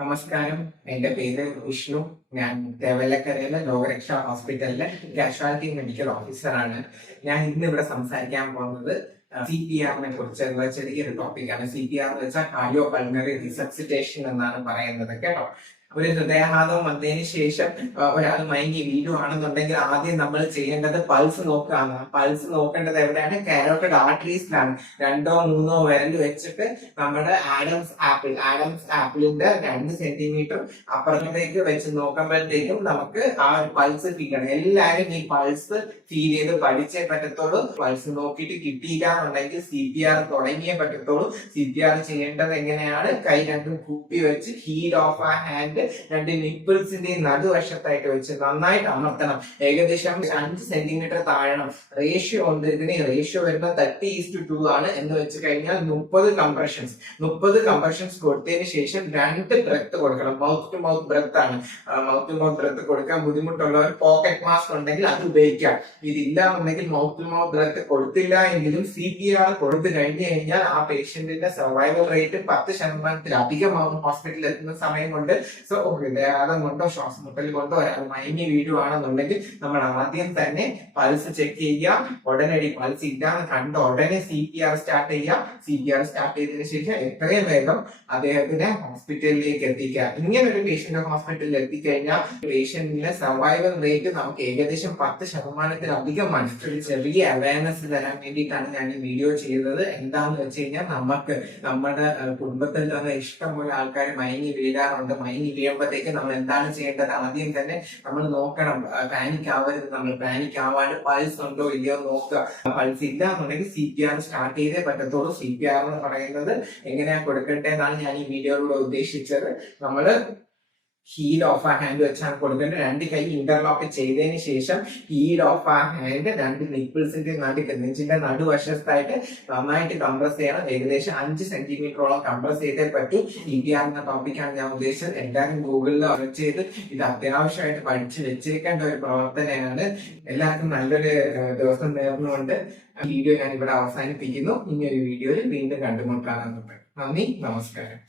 നമസ്കാരം. എന്റെ പേര് വിഷ്ണു. ഞാൻ തേവലക്കരയിലെ ലോകരക്ഷാ ഹോസ്പിറ്റലിലെ കാഷ്വാലിറ്റി മെഡിക്കൽ ഓഫീസറാണ്. ഞാൻ ഇന്ന് ഇവിടെ സംസാരിക്കാൻ പോകുന്നത് CPR കുറിച്ചുള്ള ചെറിയൊരു ടോപ്പിക്കാണ്. CPR എന്ന് വെച്ചാൽ കാർഡിയോ പൾമണറി റിസസിറ്റേഷൻ എന്നാണ് പറയുന്നത് കേട്ടോ. ഒരു ഹൃദയാഘാതം വന്നതിന് ശേഷം ഒരാൾ മയങ്ങി വീഴുവാണെന്നുണ്ടെങ്കിൽ ആദ്യം നമ്മൾ ചെയ്യേണ്ടത് പൾസ് നോക്കുകയാണ്. പൾസ് നോക്കേണ്ടത് എവിടെയാണ്? കാരോട്ടിഡ് ആർട്ടറീസിലാണ്. 2 or 3 വിരൽ വെച്ചിട്ട് നമ്മുടെ ആഡംസ് ആപ്പിളിന്റെ 2 സെന്റിമീറ്റർ അപ്പുറത്തേക്ക് വെച്ച് നോക്കുമ്പോഴത്തേക്കും നമുക്ക് ആ ഒരു പൾസ് ഫീൽ ചെയ്യണം. എല്ലാവരും ഈ പൾസ് ഫീൽ ചെയ്ത് പഠിച്ചേ പറ്റത്തുള്ളൂ. പൾസ് നോക്കിയിട്ട് കിട്ടിയില്ല എന്നുണ്ടെങ്കിൽ CPR തുടങ്ങിയേ പറ്റത്തുള്ളൂ. CPR ചെയ്യേണ്ടത് എങ്ങനെയാണ്? കൈ രണ്ടും കൂപ്പി വെച്ച് ഹീൽ ഓഫ് ആ ഹാൻഡ് 2 നിപ്പിൾസിന്റെ നടുവശത്തായിട്ട് വെച്ച് നന്നായിട്ട് അമർത്തണം. ഏകദേശം 5 സെന്റിമീറ്റർ താഴണം. റേഷ്യോ ഉണ്ട്. ഇതിന് റേഷ്യോ വരുന്നത് 30:2 ആണ് എന്ന് വെച്ച് കഴിഞ്ഞാൽ 30 കംപ്രഷൻസ് കൊടുത്തതിന് ശേഷം 2 ബ്രെത്ത് കൊടുക്കണം. മൗത്ത് ടു മൗത്ത് ബ്രെത്ത് ആണ്. മൗത്ത് ടു മൗത്ത് ബ്രെത്ത് കൊടുക്കാൻ ബുദ്ധിമുട്ടുള്ളവർ പോക്കറ്റ് മാസ്ക് ഉണ്ടെങ്കിൽ അത് ഉപയോഗിക്കാം. ഇതില്ല എന്നുണ്ടെങ്കിൽ മൗത്ത് ടു മൗത്ത് ബ്രെത്ത് കൊടുത്തില്ല എങ്കിലും CPR കൊടുത്തു കഴിഞ്ഞു കഴിഞ്ഞാൽ ആ പേഷ്യന്റിന്റെ സർവൈവൽ റേറ്റ് 10% ഹോസ്പിറ്റലിൽ എത്തുന്ന സമയം കൊണ്ട്. ഹൃദയാഘാതം കൊണ്ടോ ശ്വാസമുട്ടൽ കൊണ്ടോ ഒരാൾ മയങ്ങി വീഴുവാണെന്നുണ്ടെങ്കിൽ നമ്മൾ ആദ്യം തന്നെ പൾസ് ചെക്ക് ചെയ്യുക. ഉടനടി പൾസ് ഇല്ലാന്ന് കണ്ട ഉടനെ CPR സ്റ്റാർട്ട് ചെയ്യുക. CPR സ്റ്റാർട്ട് ചെയ്തതിനു ശേഷം എത്രയും വേഗം അദ്ദേഹത്തിനെ ഹോസ്പിറ്റലിലേക്ക് എത്തിക്കുക. ഇങ്ങനെ ഒരു പേഷ്യന്റ് ഹോസ്പിറ്റലിൽ എത്തിക്കഴിഞ്ഞാൽ പേഷ്യന്റിന്റെ സർവൈവൽ റേറ്റ് നമുക്ക് ഏകദേശം 10%-ലധികമാണ്. ഒരു ചെറിയ അവയർനെസ് തരാൻ വേണ്ടിയിട്ടാണ് ഞാൻ ഈ വീഡിയോ ചെയ്തത്. എന്താന്ന് വെച്ച് കഴിഞ്ഞാൽ നമുക്ക് നമ്മുടെ കുടുംബത്തിൽ തന്നെ ഇഷ്ടംപോലെ ആൾക്കാർ മയങ്ങി വീഴാറുണ്ട്. മയങ്ങി വീഴുമ്പോഴത്തേക്ക് നമ്മൾ എന്താണ് ചെയ്യേണ്ടത്? ആദ്യം തന്നെ നമ്മൾ നോക്കണം. പാനിക് ആവരുത്. നമ്മൾ പാനിക് ആവാണ്ട് പൾസ് ഉണ്ടോ ഇല്ലയോ നോക്കുക. പൾസ് ഇല്ല എന്നുണ്ടെങ്കിൽ CPR സ്റ്റാർട്ട് ചെയ്തേ പറ്റത്തുള്ളൂ. CPR എന്ന് പറയുന്നത് എങ്ങനെയാ കൊടുക്കട്ടെ എന്നാണ് ഞാൻ ഈ വീഡിയോയിലൂടെ ഉദ്ദേശിച്ചത്. നമ്മള് ഹീൽ ഓഫ് ആ ഹാൻഡ് വെച്ചാണ് കൊടുക്കേണ്ടത്. 2 കൈ ഇന്റർലോക്ക് ചെയ്തതിന് ശേഷം ഹീൽ ഓഫ് ആ ഹാൻഡ് 2 നിപ്പിൾസിന്റെ നെഞ്ചിന്റെ നടുവശത്തായിട്ട് നന്നായിട്ട് കംപ്രസ് ചെയ്യണം. ഏകദേശം 5 സെന്റിമീറ്ററോളം കംപ്രസ് ചെയ്തേ പറ്റൂ. CPR എന്ന ടോപ്പിക്കാണ് ഞാൻ ഉദ്ദേശിച്ചത്. എല്ലാവരും ഗൂഗിളിൽ സെർച്ച് ചെയ്ത് ഇത് അത്യാവശ്യമായിട്ട് പഠിച്ചു വെച്ചേക്കേണ്ട ഒരു പ്രവർത്തനമാണ്. എല്ലാവർക്കും നല്ലൊരു ദിവസം നേർന്നുകൊണ്ട് വീഡിയോ ഞാൻ ഇവിടെ അവസാനിപ്പിക്കുന്നു. ഇനി ഒരു വീഡിയോയിൽ വീണ്ടും കണ്ടുമുട്ടാൻ. നന്ദി, നമസ്കാരം.